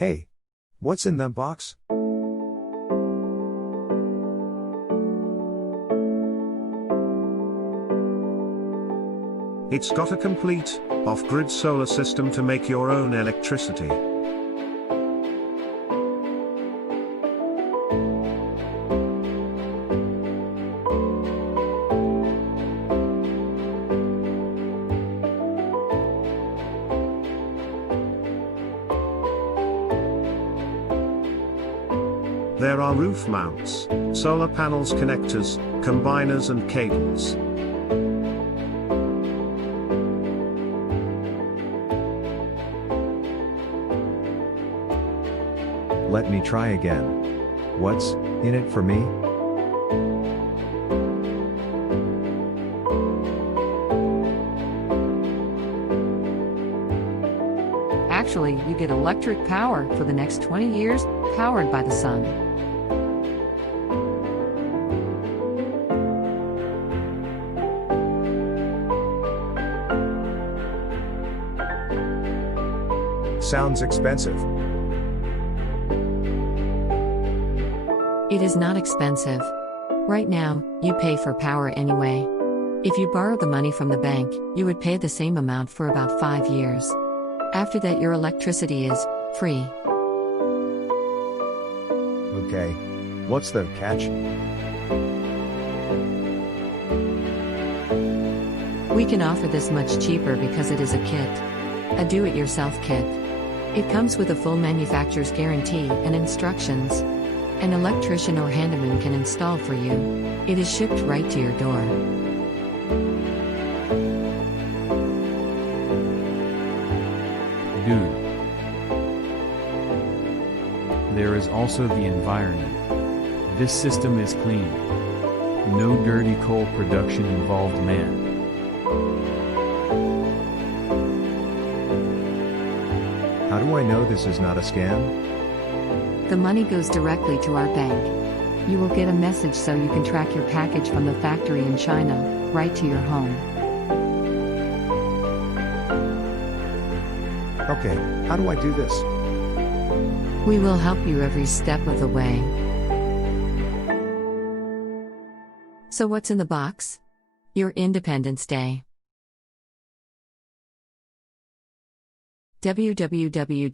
Hey, what's in that box? It's got a complete, off-grid solar system to make your own electricity. There are roof mounts, solar panels, connectors, combiners and cables. Let me try again. What's in it for me? Actually, you get electric power for the next 20 years, powered by the sun. Sounds expensive. It is not expensive. Right now, you pay for power anyway. If you borrow the money from the bank, you would pay the same amount for about 5 years. After that, your electricity is free. Okay. What's the catch? We can offer this much cheaper because it is a kit. A do-it-yourself kit. It comes with a full manufacturer's guarantee and instructions. An electrician or handyman can install for you. It is shipped right to your door. Dude. There is also the environment. This system is clean. No dirty coal production involved, man. How do I know this is not a scam? The money goes directly to our bank. You will get a message so you can track your package from the factory in China, right to your home. Okay, how do I do this? We will help you every step of the way. So what's in the box? Your Independence Day. www.baannee.com